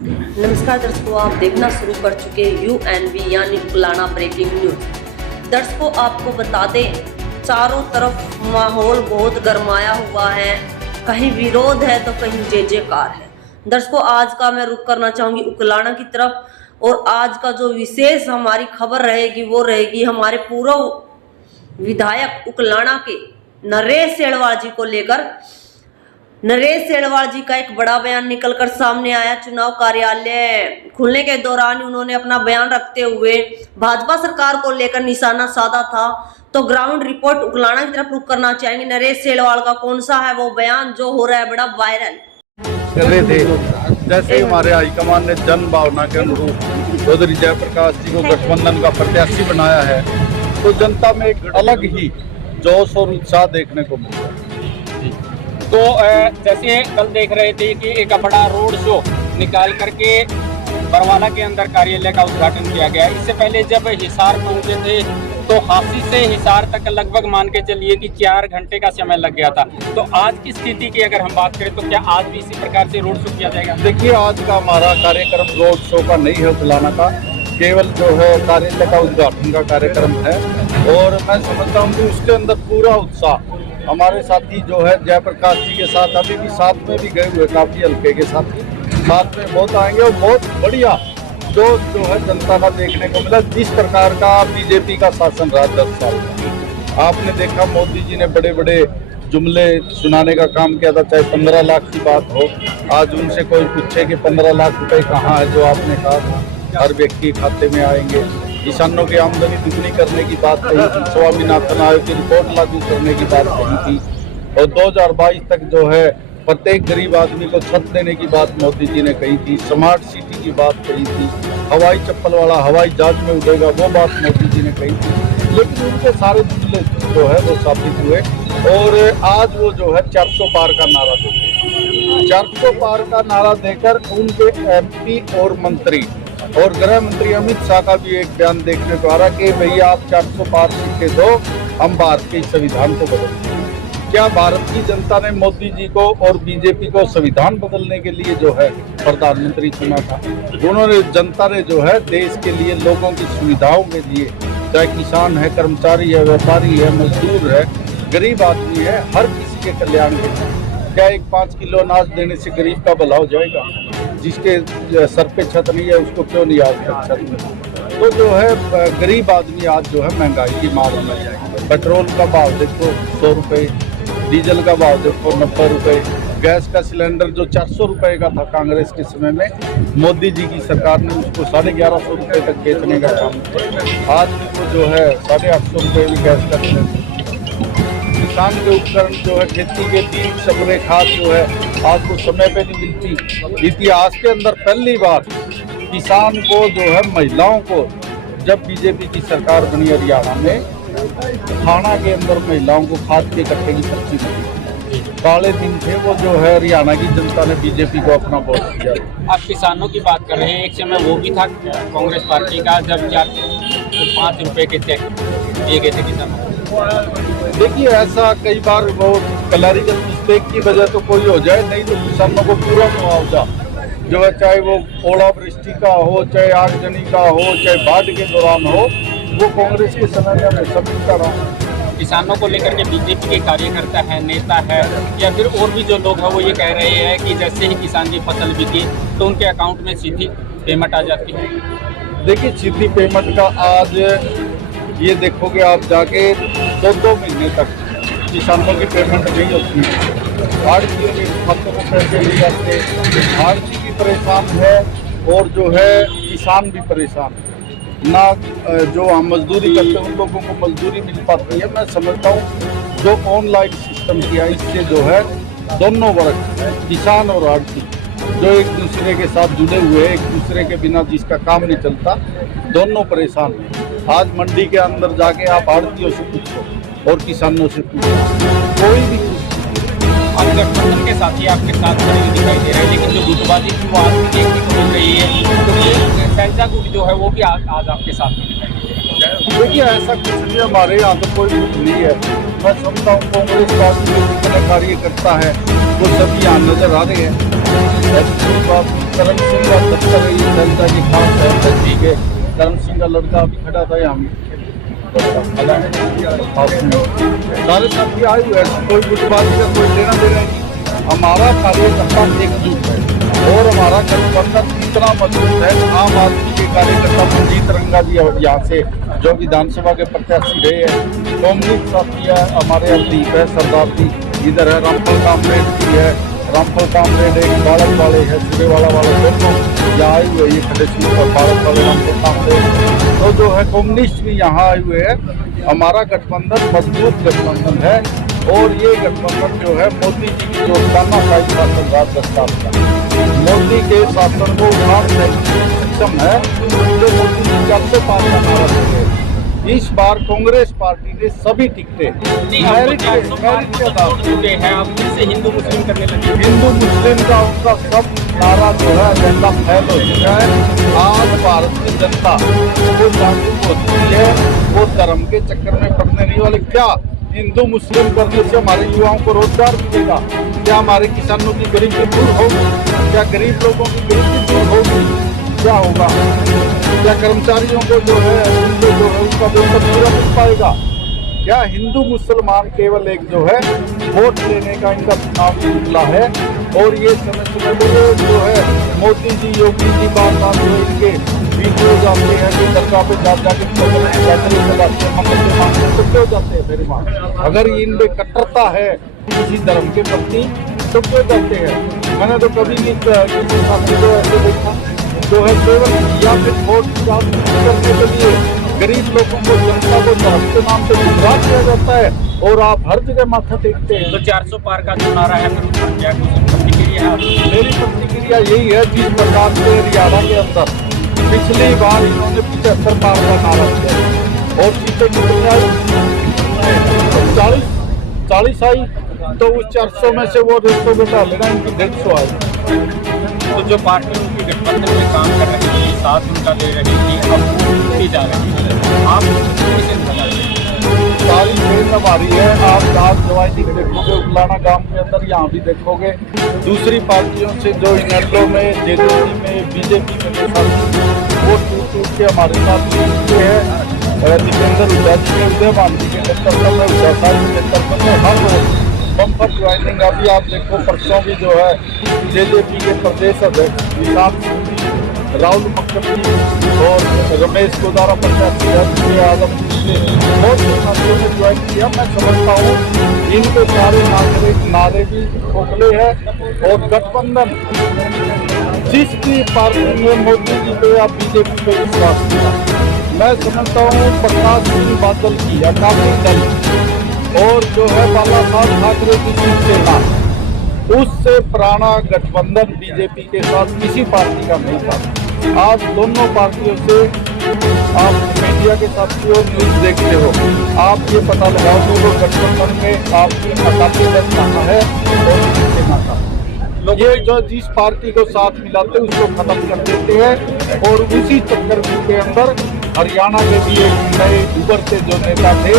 नमस्कार दर्शकों, आप देखना शुरू कर चुके UNB यानी उकलाना ब्रेकिंग न्यूज। दर्शकों, आपको बता दें, चारों तरफ माहौल बहुत गरमाया हुआ है, कहीं विरोध है तो कहीं जय जयकार है। दर्शकों, आज का मैं रुख करना चाहूंगी उकलाना की तरफ, और आज का जो विशेष हमारी खबर रहेगी वो रहेगी हमारे पूर्व विधायक उकलाना के नरेश सेड़वाल जी को लेकर। नरेश सेड़वाल जी का एक बड़ा बयान निकलकर सामने आया। चुनाव कार्यालय खुलने के दौरान उन्होंने अपना बयान रखते हुए भाजपा सरकार को लेकर निशाना साधा था। तो ग्राउंड रिपोर्ट उकलाना की तरफ रुख करना चाहेंगे। नरेश सेड़वाल का कौन सा है वो बयान जो हो रहा है बड़ा वायरल कर रहे थे। जैसे हमारे हाईकमान ने जन भावना के अनुरूप चौधरी जयप्रकाश जी को गठबंधन का प्रत्याशी बनाया है, तो जनता में एक अलग ही जोश और उत्साह देखने को मिला। तो जैसे कल देख रहे थे कि एक बड़ा रोड शो निकाल करके बरवाला के अंदर कार्यालय का उद्घाटन किया गया। इससे पहले जब हिसार पहुंचे थे तो हाथी से हिसार तक लगभग मान के चलिए कि 4 घंटे का समय लग गया था। तो आज की स्थिति की अगर हम बात करें तो क्या आज भी इसी प्रकार से रोड शो किया जाएगा? देखिए, आज का हमारा कार्यक्रम रोड शो का नहीं है, उकलाना का केवल जो है कार्यालय का उद्घाटन का कार्यक्रम है। और मैं समझता हूँ कि उसके अंदर पूरा उत्साह हमारे साथी जो है जयप्रकाश जी के साथ अभी भी साथ में भी गए हुए काफी हल्के के साथी साथ में बहुत आएंगे, और बहुत बढ़िया जो है जनता का देखने को मिला। जिस प्रकार का बीजेपी का शासन रहा 10 साल में, आपने देखा मोदी जी ने बड़े बड़े जुमले सुनाने का काम किया था, चाहे 15 लाख की बात हो। आज उनसे कोई पूछे कि 15 लाख रुपए कहाँ है, जो आपने कहा हर व्यक्ति खाते में आएंगे। किसानों की आमदनी दुगनी करने की बात कही थी, स्वामीनाथन आयोग की रिपोर्ट लागू करने की बात कही थी, और 2022 तक जो है प्रत्येक गरीब आदमी को छत देने की बात मोदी जी ने कही थी। स्मार्ट सिटी की बात कही थी, हवाई चप्पल वाला हवाई जहाज में उड़ेगा वो बात मोदी जी ने कही थी। लेकिन उनके सारे जुमले जो है वो साबित हुए, और आज वो जो है 400 पार का नारा देते 400 पार का नारा देकर उनके MP और मंत्री और गृह मंत्री अमित शाह का भी एक बयान देखने को आ रहा कि भैया आप 400 पार सीखे दो, हम भारत के संविधान को बदलते। क्या भारत की जनता ने मोदी जी को और बीजेपी को संविधान बदलने के लिए जो है प्रधानमंत्री चुना था? उन्होंने जनता ने जो है देश के लिए, लोगों की सुविधाओं के लिए, चाहे किसान है, कर्मचारी है, व्यापारी है, मजदूर है, गरीब आदमी है, हर किसी के कल्याण के लिए। क्या एक 5 किलो अनाज देने से गरीब का भला हो जाएगा? जिसके सर पे छत नहीं है उसको क्यों नहीं आज तक छत मिली? तो जो है गरीब आदमी आज जो है महंगाई की मार में जाएगा। पेट्रोल का भाव देखो 100 रुपये, डीजल का भाव देखो 90 रुपये, गैस का सिलेंडर जो 400 रुपये का था कांग्रेस के समय में, मोदी जी की सरकार ने उसको 1150 रुपये तक बेचने का काम किया। आज वो जो है 850 रुपये में गैस का सिलेंडर। किसान के उपकरण जो है, खेती के बीज, स्प्रे खाद जो है आज को समय पे नहीं मिलती। इतिहास के अंदर पहली बार किसान को जो है, महिलाओं को, जब बीजेपी की सरकार बनी हरियाणा में, थाना के अंदर महिलाओं को खाद के कट्टे की पर्ची मिली। काले दिन थे वो जो है हरियाणा की जनता ने बीजेपी को अपना वोट दिया। आप किसानों की बात कर रहे हैं, एक समय वो भी था कांग्रेस पार्टी का जब 5 रुपए के चेक दिए गए थे किसानों को। देखिए, ऐसा कई बार वो क्लैरिकल मिस्टेक की वजह तो कोई हो जाए, नहीं तो किसानों को पूरा मुआवजा जो है, चाहे वो ओलावृष्टि का हो, चाहे आगजनी का हो, चाहे बाढ़ के दौरान हो, वो कांग्रेस के समय में हमेशा मिलता रहा। किसानों को लेकर के बीजेपी के कार्यकर्ता है, नेता है, या फिर और भी जो लोग हैं वो ये कह रहे हैं कि जैसे ही किसान की फसल बिकी तो उनके अकाउंट में सीधी पेमेंट आ जाती है। देखिए, सीधी पेमेंट का आज ये देखोगे आप जाके 2 महीने तक किसानों की पेमेंट नहीं होती है। आड़तियों के खातों में पैसे नहीं आते, आड़ती भी परेशान है और जो है किसान भी परेशान है। ना जो हम मजदूरी करते हैं उन लोगों को मजदूरी मिल पाती है। मैं समझता हूँ जो ऑनलाइन सिस्टम किया, इससे जो है दोनों वर्ग, किसान और आड़ती, जो एक दूसरे के साथ जुड़े हुए, एक दूसरे के बिना जिसका काम नहीं चलता, दोनों परेशान हैं। आज मंडी के अंदर जाके आप आड़तियों से पूछो और किसानों से पूछो, कोई भी और गठबंधन के साथी आपके साथ खड़े हुए दिखाई दे रहे हैं, लेकिन जो गुटबाजी की वो आज भी देखने को मिल रही है, तो ये सैंजा गुट जो है वो भी आज आपके साथ में दिखाई दे रहा है। देखिए, ऐसा कुछ नहीं, हमारे यहाँ तो कोई गुट नहीं है। मैं समझता हूँ कांग्रेस पार्टी जो जितने कार्य करता है वो सभी यहाँ नजर आ रहे हैं। करण सिंह का दफ्तर है, ये जनता की खास है। ठीक है, करण सिंह का लड़का अभी खड़ा था यहाँ सारे साथी आए हुए हैं, कोई गुटबाजी का कोई लेना देना नहीं। हमारा कार्यकर्ता एकजुट है और हमारा गठबंधन इतना मजबूत है। आम आदमी के कार्यकर्ता मंजीत रंगा जी यहाँ से जो विधानसभा के प्रत्याशी रहे हैं, कम्युनिस्ट साथी है हमारे, हरदीप है, सरदार जी इधर है, रामफल कामरेड जी है, रामफल कामरेड एक बालक वाले है, सूर्यवाला वाले दोनों यहाँ आए हुए, ये खड़े पर बालक वाले रामफल कामरेड, तो जो है कम्युनिस्ट भी यहाँ आए हुए हैं। हमारा गठबंधन मजबूत गठबंधन है और ये गठबंधन जो है मोदी जी की जो तानाशाही शासन रहा 10 साल का, मोदी के शासन को उठाने में सक्षम है, जो मोदी जी जब से पास का नारा देते। इस बार कांग्रेस पार्टी ने सभी टिकटें मेरिट के आधार चुके हैं, अब फिर से हिंदू मुस्लिम करने लगे। हिंदू मुस्लिम का उनका सब नारा जो है एजेंडा फैल हो चुका है। आज भारत की जनता वो जागरूक हो चुकी है, वो धर्म के चक्कर में पड़ने नहीं वाले। क्या हिंदू मुस्लिम करने से हमारे युवाओं को रोजगार मिलेगा? क्या हमारे किसानों की गरीबी दूर होगी? क्या गरीब लोगों की गरीबी दूर होगी? क्या होगा? क्या कर्मचारियों को जो है उनको जो है उसका वेतन पूरा मिल पाएगा? क्या हिंदू मुसलमान केवल एक जो है वोट लेने का इनका चुनाव निकला है? और ये समय समय पर जो है मोदी जी, योगी जी बार जो इनके वीडियो जाते हैं कि दरगाह पे जाके चलाते हैं, मंदिर में मांगते, तो क्यों जाते हैं मेरी माँ? अगर इनमें कट्टरता है किसी धर्म के प्रति तो क्यों जाते हैं? मैंने तो कभी नहीं किसी साथी को ऐसे देखा जो है केवल या फिर वोट करने के लिए गरीब लोगों को, जनता को धर्म के नाम पे गुमराह किया जाता है और आप हर जगह माथा टेकते हैं। तो 400 पार का जो नारा है, फिर उसका क्या कुछ प्रतिक्रिया? मेरी प्रतिक्रिया यही है, जिस प्रकार से हरियाणा के अंदर पिछली बार इन्होंने 75 पार का नारा दिया और सीटें कितनी आई? 40 आई, तो उस 400 में से वो 150 घटा लेना, इनकी 150 आई। तो जो पार्टी उनकी गठबंधन में काम कर रही थी, साथ उनका दे रही थी, अब वो टूटती जा रही है, आप कैसे बता रहे हैं? सारी ट्रेन हमारी है। आप रात ज्वाइनिंग देखोगे उगलाना गांव के अंदर, यहाँ भी देखोगे दूसरी पार्टियों से जो इनेलो में, जेडीसी में, बीजेपी में वो टूट के हमारे साथ जुड़ते हैं। दीपेंद्र हुड्डा जी के, उदय भानु जी के नेतृत्व में, हुड्डा साहब के नेतृत्व में हर रोज बम्पर ज्वाइनिंग। अभी आप देखो परसों भी जो है जेजेपी के प्रदेश अध्यक्ष निशांत सिंह जी, राहुल मक्कम जी और रमेश गोदारा प्रत्याशी आजमपुर से बहुत से साथियों ने ज्वाइन किया। मैं समझता हूँ इनके सारे नारे भी खोखले हैं और गठबंधन जिस भी पार्टी ने मोदी जी पे या बीजेपी पे विश्वास किया, मैं समझता हूँ प्रकाश सिंह बादल की अकाली दल और जो है बाला साहब ठाकरे की शिवसेना, उससे पुराना गठबंधन बीजेपी के साथ किसी पार्टी का नहीं था। आज दोनों पार्टियों से आप मीडिया के साथियों न्यूज देखते हो, आप ये पता लगाओगे वो गठबंधन में आपकी अकाली दल कहाँ है और शिवसेना का। ये जो जिस पार्टी को साथ मिलाते उसको खत्म कर देते हैं और उसी चक्कर के अंदर हरियाणा के भी एक नए उभरते जो नेता थे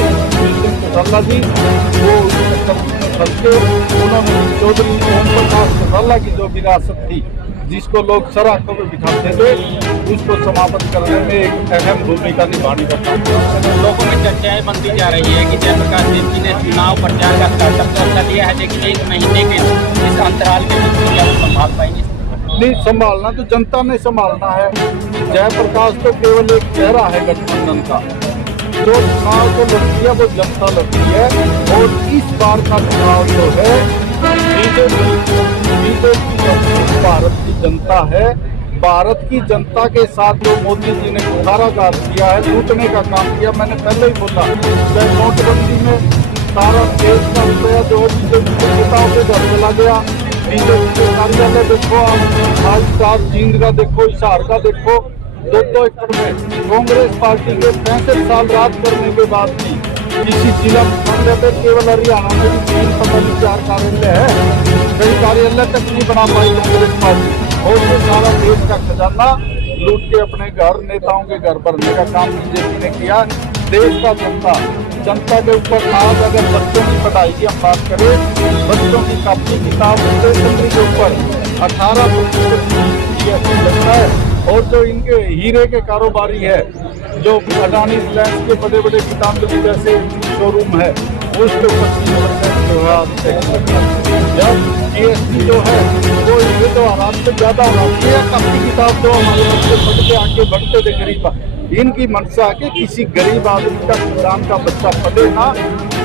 चौटाला जी, वो उस चक्कर में फंस के उन्होंने चौधरी ओम प्रकाश चौटाला की जो विरासत थी जिसको लोग सराखों में बिठाते थे, उसको समाप्त करने में एक अहम भूमिका निभाने का काम किया। लोगों में चर्चाएं बनती जा रही है कि जयप्रकाश देव जी ने चुनाव प्रचार का स्टार्टअप तो अच्छा दिया है, लेकिन 1 महीने के इस अंतराल के बीच क्या वो संभाल पाएंगे? नहीं, संभालना तो जनता ने संभालना है। जयप्रकाश तो केवल एक चेहरा है गठबंधन का, जो चुनाव को लड़ती है वो जनता लड़ती है। और इस बार का चुनाव जो है बीजेपी भारत की जनता है। भारत की जनता के साथ जो मोदी जी ने कुठाराघात किया है, लूटने का काम किया, मैंने पहले ही बोला, चाहे नोटबंदी में सारा देश का रुपया जो है बीजेपी के नेताओं के घर चला गया। बीजेपी के कार्यालय देखो, आप आज जींद का देखो, हिसार का देखो, 2-2 एकड़ में कांग्रेस पार्टी के 65 साल राज करने के बाद भी किसी जिला मुख्यालय पे केवल हरियाणा में भी 3-4 कार्यालय है, कई कार्यालय तक नहीं बना पाई कांग्रेस पार्टी। और ये सारा देश का खजाना लूट के अपने घर, नेताओं के घर भरने का काम बीजेपी ने किया। देश का जनता के ऊपर आज अगर बच्चों की पढ़ाई की हम बात करें, बच्चों की कॉपी किताब स्टेशनरी के ऊपर 18% GST लगता है। और जो इनके हीरे के कारोबारी है, जो अडानी रिलायंस के बड़े बड़े गीतांजलि जैसे शोरूम है, उस पे 25% जो है आप टैक्स लगता है। जब GST जो है वो ये तो आराम से ज्यादा होना चाहिए। कापी किताब जो हमारे बच्चे पढ़ के आगे बढ़ते थे गरीब, इनकी मंशा के किसी गरीब आदमी का, किसान का बच्चा पढ़े ना,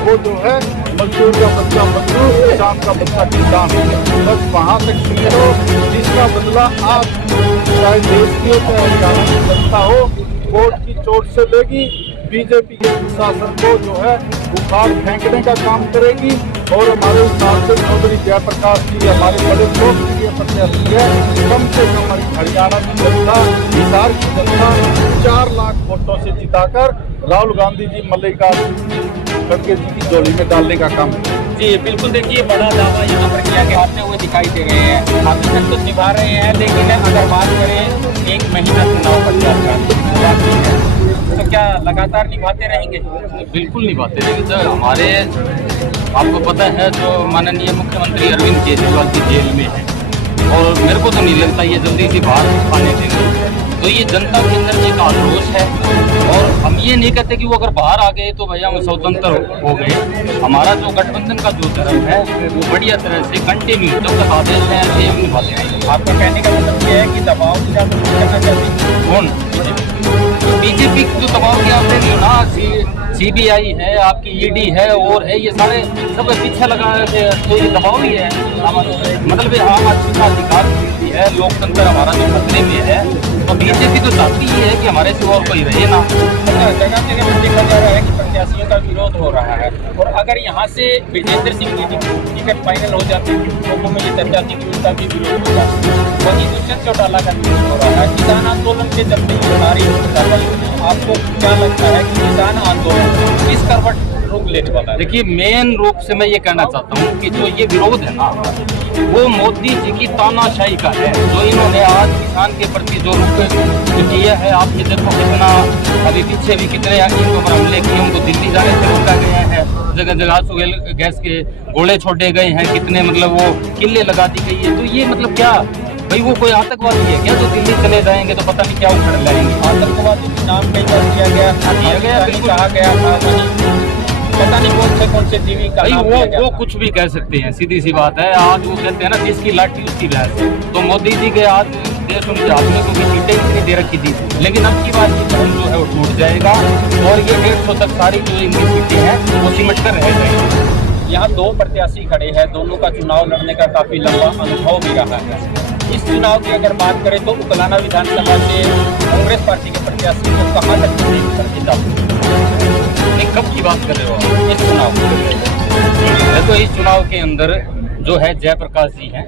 वो जो है मजदूर का बच्चा मजदूर, किसान का बच्चा किसान। बस वहाँ तक सीमित हो, जिसका बदला आप चाहे देश की हो चाहे हरियाणा की जनता हो, वोट की चोट से लेगी। बीजेपी के शासन को जो है उखाड़ फेंकने का काम करेगी। और हमारे हिसाब से चौधरी जयप्रकाश जी हमारे बड़े लोकप्रिय प्रत्याशी है। कम से कम हरियाणा की जनता, हिसार की जनता 4 लाख वोटों से जिताकर राहुल गांधी जी, मल्लिकार्जुन खड़गे जी की झोली में डालने का काम है। जी बिल्कुल, देखिए बड़ा दावा यहाँ पर किया गया आते हुए दिखाई दे रहे हैं। अभी तक तो निभा रहे हैं, लेकिन अगर बात करें 1 महीना चुनाव प्रचार का, तो क्या लगातार निभाते रहेंगे? बिल्कुल निभाते रहेंगे सर। हमारे आपको पता है जो माननीय मुख्यमंत्री अरविंद केजरीवाल की जेल में है, और मेरे को तो नहीं लगता ये जल्दी से बाहर आने देंगे। तो ये जनता के अंदर एक आक्रोश है, और हम ये नहीं कहते कि वो अगर बाहर आ गए तो भैया हम स्वतंत्र हो गए। हमारा जो गठबंधन का जो धर्म है वो बढ़िया तरह से कंटिन्यू जब तक आदेश है ये हम निभाते रहेंगे। आपका कहने का मतलब ये है कि दबाव की ज़्यादा करना चाहते हैं? कौन? बीजेपी जो दबाव के आते हैं ना, CBI है, आपकी ED है, और है, ये सारे सब पीछे लगा के तो ये दबाव ही है। मतलब ये आम आदमी का अधिकार भी है, लोकतंत्र हमारा जो खतरे में है। तो बीजेपी तो चाहती ही है कि हमारे से और कोई रहे ना। जगह जगह पर देखा जा रहा है कि प्रत्याशियों का विरोध हो रहा है, और अगर यहाँ से विजेंद्र सिंह की टिकट फाइनल हो जाती है, लोगों में ये चर्चा थी कि उनका भी विरोध होगा। वहीं दुष्यंत चौटाला का विरोध हो रहा है। किसान आंदोलन के चलते ये सारी कार्रवाई हुई। आपको क्या लगता है कि किसान आंदोलन किस करवट रुख लेने वाला है? देखिए, मेन रूप से मैं ये कहना चाहता हूँ कि जो ये विरोध है ना, वो मोदी जी की तानाशाही का है। जो इन्होंने आज किसान के प्रति जो रुख किया है, आप ये देखो कितना अभी पीछे भी कितने इनको पर हमले किए, उनको दिल्ली जाने से रोका गया है, जगह जगह सुहेल गैस के गोले छोड़े गए हैं, कितने मतलब वो किले लगा दी गई है। तो ये मतलब क्या भाई, वो कोई आतंकवादी है क्या जो दिल्ली चले जाएंगे तो पता नहीं क्या उखड़ लाएंगे? आतंकवादी के नाम कई बार दिया गया, बिल्कुल कहा गया था, पता नहीं कौन से टीवी का नाम लिया गया वो था। कुछ भी कह सकते हैं, सीधी सी बात है। आज वो कहते हैं ना, जिसकी लाठी उसकी भैंस। तो मोदी जी के आज देश उनके हाथ में, क्योंकि सीटें इतनी दे रखी थी, लेकिन अब की बात की तरह जो है वो टूट जाएगा, और ये 150 तक सारी जो इनकी सीटें हैं वो सिमट कर रह जाएंगी। यहाँ 2 प्रत्याशी खड़े हैं, दोनों का चुनाव लड़ने का काफी लंबा अनुभव भी रहा है। इस चुनाव की अगर बात करें तो उकलाना विधानसभा से कांग्रेस पार्टी के प्रत्याशी को कहाँ तक करके नहीं, कब की बात कर रहे हो? इस चुनाव देखो, इस चुनाव के अंदर जो है जयप्रकाश जी हैं,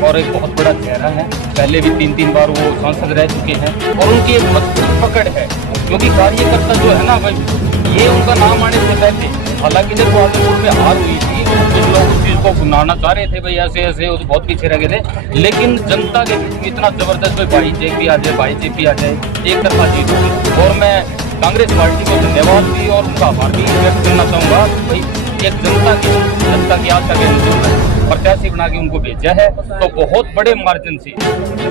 और एक बहुत बड़ा चेहरा है। पहले भी 3-3 बार वो सांसद रह चुके हैं, और उनकी एक मजबूत पकड़ है, क्योंकि कार्यकर्ता जो है ना भाई, ये उनका नाम आने से पहले, हालांकि जब आदमपुर में हार हुई थी कुछ लोग उस चीज़ को भुनाना चाह रहे थे, भाई ऐसे ऐसे वो तो बहुत पीछे रह गए थे, लेकिन जनता के बीच में इतना जबरदस्त भाई जेपी आ जाए, भाई जेपी आ जाए, एक तरफा जीत होगी। और मैं कांग्रेस पार्टी को धन्यवाद भी और उनका आभार भी व्यक्त करना चाहूँगा। भाई एक जनता की आशा के अनुरूप प्रत्याशी बना के उनको भेजा है, तो बहुत बड़े मार्जिन से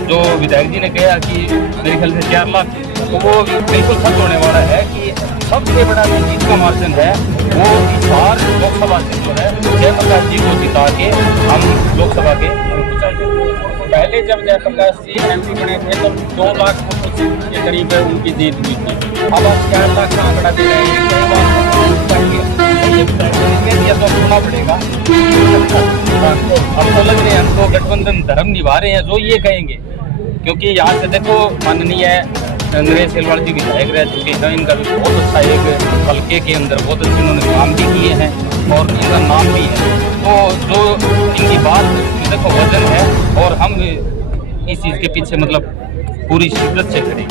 जो विधायक जी ने कहा कि मेरे ख्याल से 4 लाख, तो वो बिल्कुल सच होने वाला है कि सबसे बड़ा जो जीत का मार्जिन है वो हिसार लोकसभा से जो है जयप्रकाश जी को जिता के हम लोकसभा के पहले जब जयप्रकाश जी MP बने थे तो 2 लाख के करीब उनकी जीत हुई थी। अब आप 4 लाख का आंकड़ा दे रहे हैं, ये तो सुनना पड़ेगा। हम तो लग रहे हैं, हम तो गठबंधन धर्म निभा रहे हैं जो ये कहेंगे, क्योंकि यहाँ से देखो माननीय नरेश सेलवाल जी विधायक रह चुके हैं, इनका भी बहुत अच्छा एक हल्के के अंदर बहुत अच्छे उन्होंने काम भी किए हैं, और इनका नाम भी है। तो जो इनकी बात देखो वजन है, और हम इस चीज़ के पीछे मतलब पूरी शिद्दत से खड़े।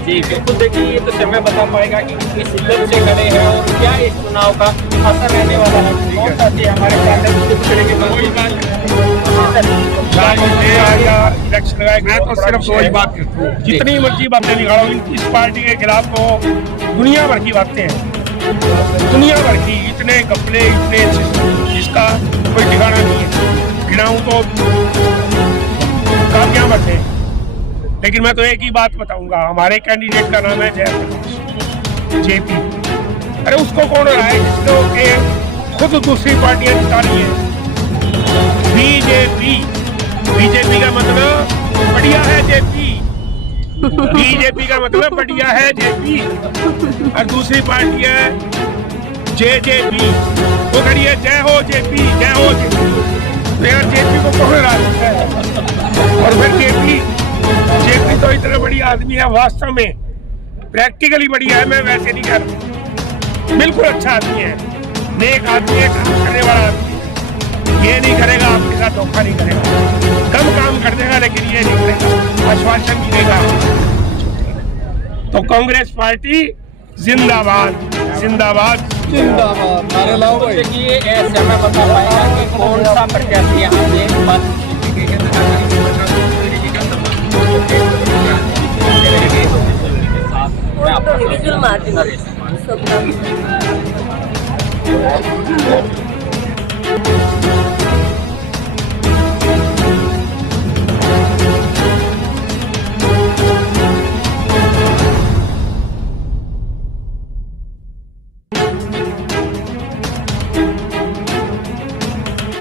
जी बिल्कुल, देखिए ये तो समय बता पाएगा कि किस शिद्दत से खड़े हैं और क्या इस चुनाव का असर रहने वाला है। कौन सा थी हमारे इलेक्शन लगाए गए तो सिर्फ 2 ही बात करती हूँ, जितनी मर्जी बातें निकालो इस पार्टी के खिलाफ तो दुनिया भर की बातें हैं, दुनिया भर की, इतने कपड़े इतने जिसका कोई ठिकाना नहीं है। गिनाऊं तो क्या बचे। लेकिन मैं तो एक ही बात बताऊंगा, हमारे कैंडिडेट का नाम है जयप्रकाश जेपी। अरे उसको कौन रहा है जिसको के खुद दूसरी पार्टियां निकाली है। बीजेपी का मतलब बढ़िया है जेपी, बीजेपी का मतलब बढ़िया है जेपी, और दूसरी पार्टी है जेजेपी, वो खड़ी है जय हो जेपी, जय हो जेपी। तो यार जेपी को कौन हरा सकता है। और फिर जेपी तो इतना बढ़िया आदमी है, वास्तव में प्रैक्टिकली बढ़िया है, मैं वैसे नहीं कर, बिल्कुल अच्छा आदमी है, नेक आदमी है, काम करने वाला आदमी है। ये नहीं करेगा आपके साथ धोखा नहीं करेगा, कम काम कर देगा लेकिन ये नहीं करेगा, आश्वासन भी देगा। तो कांग्रेस पार्टी जिंदाबाद जिंदाबाद जिंदाबाद, नारे लाओ भाई। देखिए ऐसे मैं बता पाएगा कि कौन सा प्रत्याशी यहाँ पे बात इंडिविजुअल मार्जिन सब